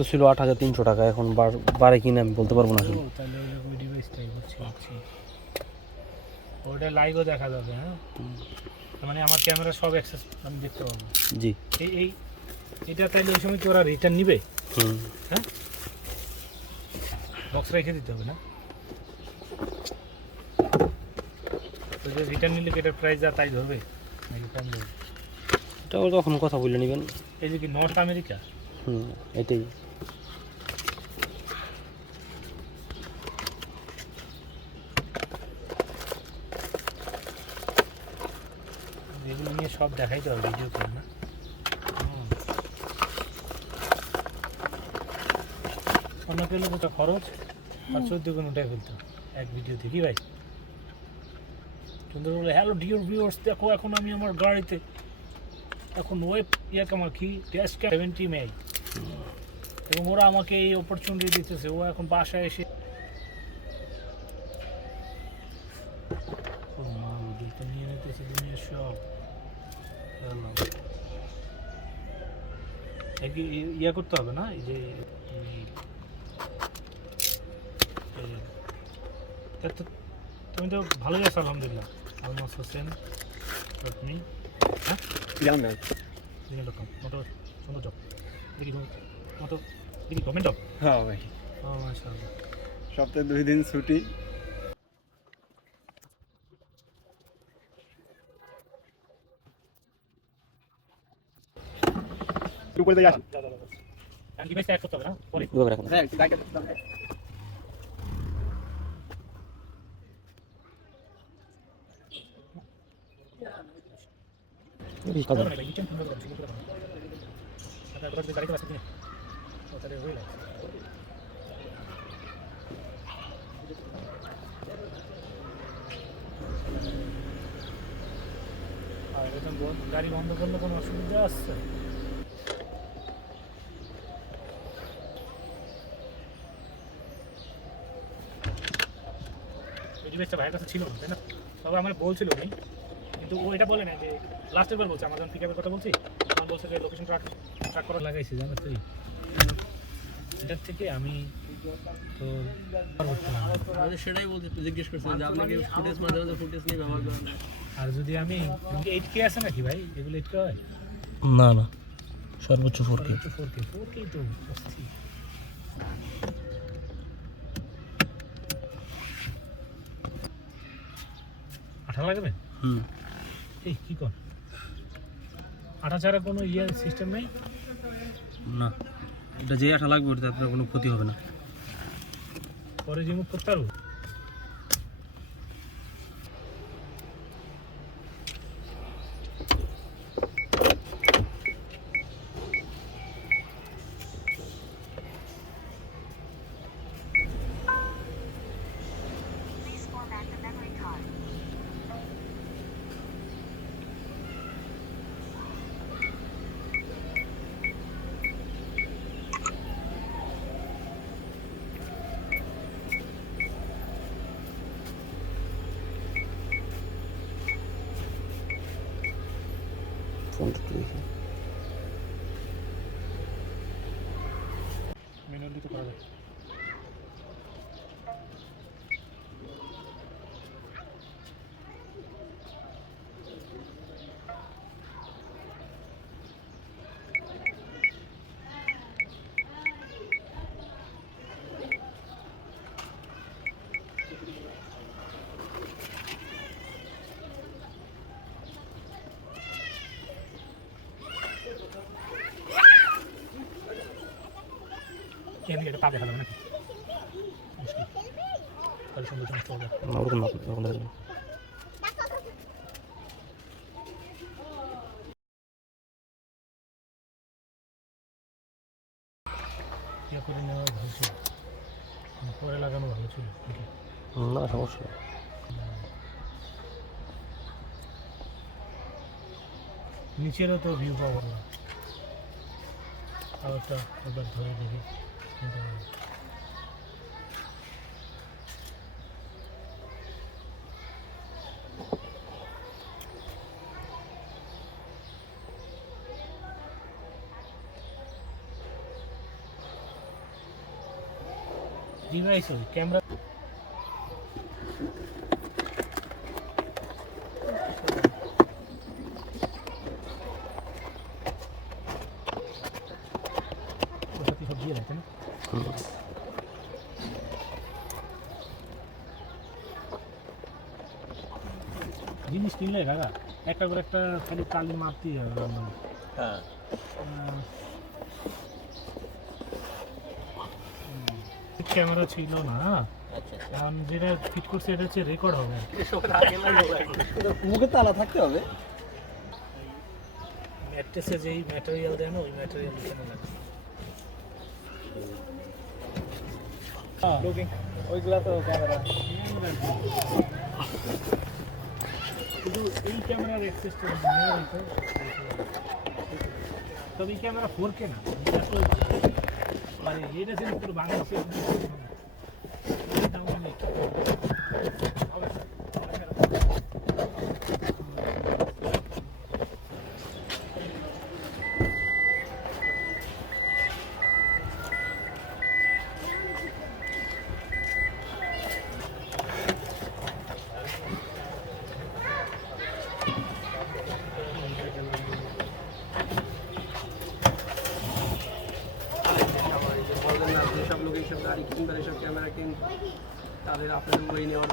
তো ছিল 8,300 টাকা, এখন বাড়ে কিনা আমি বলতে পারবো না আসলে। তাহলে ওই ডিভাইসটাই বুঝছি। ওটা লাইভও দেখা যাবে। হ্যাঁ, মানে আমার ক্যামেরা সব অ্যাক্সেস আমি দেখতে পাবো। জি। এই এটা তাইলে ওই সময় কি ওরা রিটার্ন নিবে? হ্যাঁ, বক্স রেখে দিতে হবে না? তো যে রিটার্ন নিলে কি এটার প্রাইস যা তাই ধরবে নাকি কম ধরবে? এটা তখন কথা বলে নেবেন। এই যে কি নর্থ আমেরিকা? এটাই। এগুলো নিয়ে সব দেখাইতে হবে ভিডিও করে না? অন্য পেলে দুটো খরচ আর 14 গুণ উঠে ফেলতো এক ভিডিওতে। কি ভাই সুন্দর বলে, হ্যালো ডিয়ার ভিউয়ার্স, দেখো এখন আমি আমার গাড়িতে এখন ওয়েব আমার কি টেস্ট 70 মেই, এবং ওরা আমাকে এই অপরচুনিটি দিতেছে। ও এখন বাসায় এসে নিয়ে নিতেছে দুনিয়ার সব। ইয়া করতে হবে না, এই যে তুমি তো ভালোই আছো আলহামদুলিল্লাহ। আলমাস হোসেন আপনি? হ্যাঁ, এরকম মোটর সুন্দর জব দেখি মতো দেখি গভর্নমেন্ট জব। হ্যাঁ ভাই, ও মাশাআল্লাহ। সপ্তাহে 2 দিন ছুটি। উপরে দিয়ে আসুন। আমি ডিভাইস অ্যাড করতে হবে না পরে? হ্যাঁ, গাড়ি বন্ধ করলে কোনো অসুবিধা আসছে? ডিভাইসটা ভাইয়ের কাছে ছিল না, তাই না? তবে আমার বলছিল উনি, কিন্তু ও এটা বলে না যে লাস্টের বার বলছে আমার যখন পিকআপের কথা বলছি, আমার বলছে যে লোকেশন ট্র্যাক করা লাগাইছি জানো তুই। এটার থেকে আমি তো সেটাই বলতে জিজ্ঞেস করছিলাম যে আপনাকে ফুটেজ মাঝে মাঝে ফুটেজ নিয়ে ব্যবহার করেন। আর যদি আমি 8K আছে নাকি ভাই? এগুলো 8K হয়? না না, সর্বোচ্চ 4K। 4K তো অস্থির। আঠা লাগবে? এই কি কর, আঠা ছাড়া কোনো সিস্টেম নেই? না, এটা যে আঠা লাগবে ওটা আপনার কোনো ক্ষতি হবে না। পরে রিমুভ করতে পারবো? ফোনটা একটু দেখি। ম্যানুয়ালি তো করা যায়। এটা পা দেখা যাবে নাকি? তাহলে সুন্দর নষ্ট হবে। না, ওরকম না, ওরকম না। ইয়ে করে নেওয়া ভালো ছিল, পরে লাগানো ভালো ছিল নাকি? না, সমস্যা নেই। নিচেরও তো ভিউ পাবো না। আর একটা একবার ধরে দেখি। ডিভাইস ক্যামেরা সব দিয়ে রাখেন জিনিস কিনলে কাকা একটা করে একটা খালি কালি মারতেই হবে হ্যাঁ ক্যামেরা ছিল না আচ্ছা এখন যেটা ফিট করছে এটা হচ্ছে রেকর্ড হবে আর কি। এসবের আগে লাগবে মুখে তালা থাকতে হবে। ম্যাট্রেসে যেই ম্যাটেরিয়াল দেয় না ওই ম্যাটেরিয়াল এখানে লাগে ওইগুলা তো ক্যামেরা। শুধু এই ক্যামেরার অ্যাক্সেসটা তবে এই ক্যামেরা 4K না এটা তো মানে এটা যেন পুরো বাংলাদেশে যেসব লোক এইসব গাড়ি কিনবে এইসব ক্যামেরা কিনবে তাদের আপনাদের বই নেওয়ার